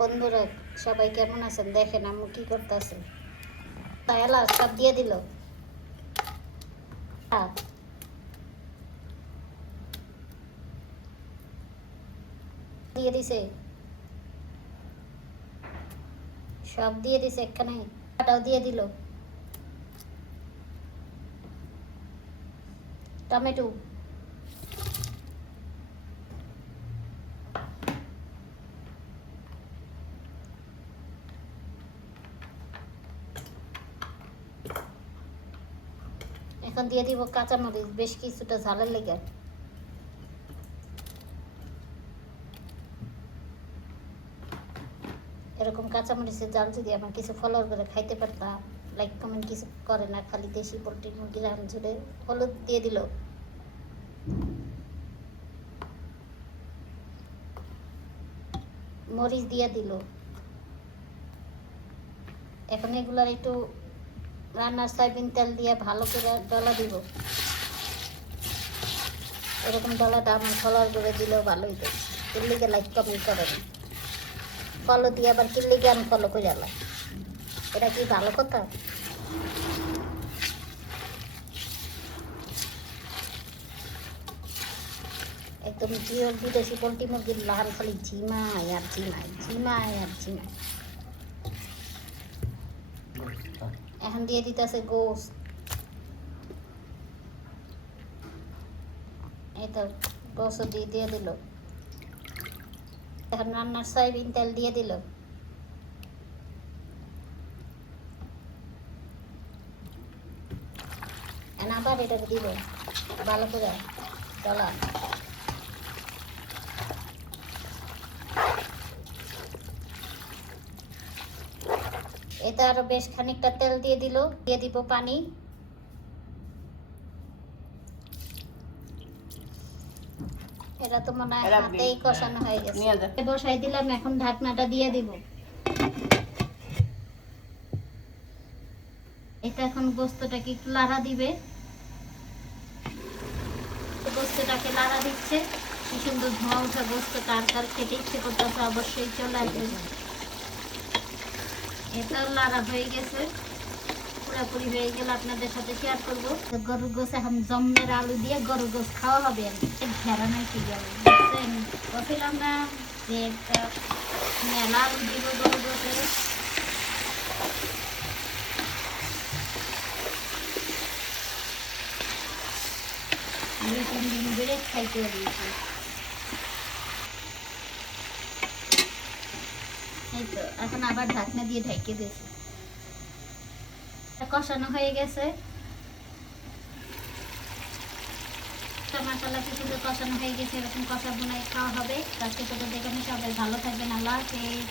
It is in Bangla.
বন্ধুরা সবাই কেমন আছেন? দেখেন আম্মু কি করতেছে। তাহলে সব দিয়ে দিল, দিয়ে দিছে, সব দিয়ে দিছে, এখানে টাটাও দিয়ে দিল, টমেটো, এখন দিয়ে দিব কাঁচামরিচ, বেশ কিছুটা ঝালের লেগে। এরকম কাঁচামরিচের জাল যদি আমার কিছু ফলোয়ার করে খাইতে পারতাম। লাইক কমেন্ট কিছু করে না, খালি দেশি পোলট্রি মুরগি রান ঝুড়ে। হলুদ দিয়ে দিল, মরিচ দিয়ে দিল। এখন এগুলার একটু রান্নার সয়াবিন তেল দিয়ে ভালো করে ডলা দিব। এরকম ডলাটা আমার ফলোয়ার করে দিলেও ভালোই দেয়। কিল্লিকে লাইক কমেন্ট করেন, ফলো দিয়ে আবার কিল্লিকে আনফলো করে আলাই, এটা কি ভালো কথা? একদম পিওর বিদেশি পোলট্রি মুরগির লাল, খালি ঝিমায় আর ঝিমায়, ঝিমায় আর ঝিমায়। এখন দিয়ে দিতেছে গোস্ত। এই তো গোস্ত দিয়ে দিল। এখন রান্নার সয়াবিন তেল দিয়ে দিল। এখন আবার এটাকে দিব ভালো করে চলা। এতে আরো বেশ খানিকটা তেল দিয়ে দিল। দিয়ে দিব পানি। এটা তো মনে হয় হাতেই কষানো হয়ে গেছে। বসাই দিলাম, এখন ঢাকনাটা দিয়ে দিব। এটা এখন গোস্তটাকে একটু লাড়া দিবে। গোস্তটাকে লাড়া দিচ্ছে, কি সুন্দর ধোঁয়া ওঠা গোস্ত। কার কার খেতে ইচ্ছে করতেছে অবশ্যই চলে আসবেন। এটাও লাড়া হয়ে গেছে, পুরোপুরি হয়ে গেলে আপনাদের সাথে শেয়ার করবো। গরুর গোস এখন জম্মের আলু দিয়ে গরুর গোস খাওয়া হবে আর কি। ঘেরা নাই কি গেল বলছিলাম না যে একটা মেলা আলু দিব গরুর গোসে। দুই তিন দিন ধরে খাইতে দিয়েছি। এই তো এখন আবার ঢাকনা দিয়ে ঢেকে দিয়েছি। কষানো হয়ে গেছে, মশলা কি সুন্দর কষানো হয়ে গেছে। এরকম কষা বোনাই খাওয়া হবে। আজকে তোদের দেখে সবাই ভালো থাকবেন। আল্লাহ হাফেজ।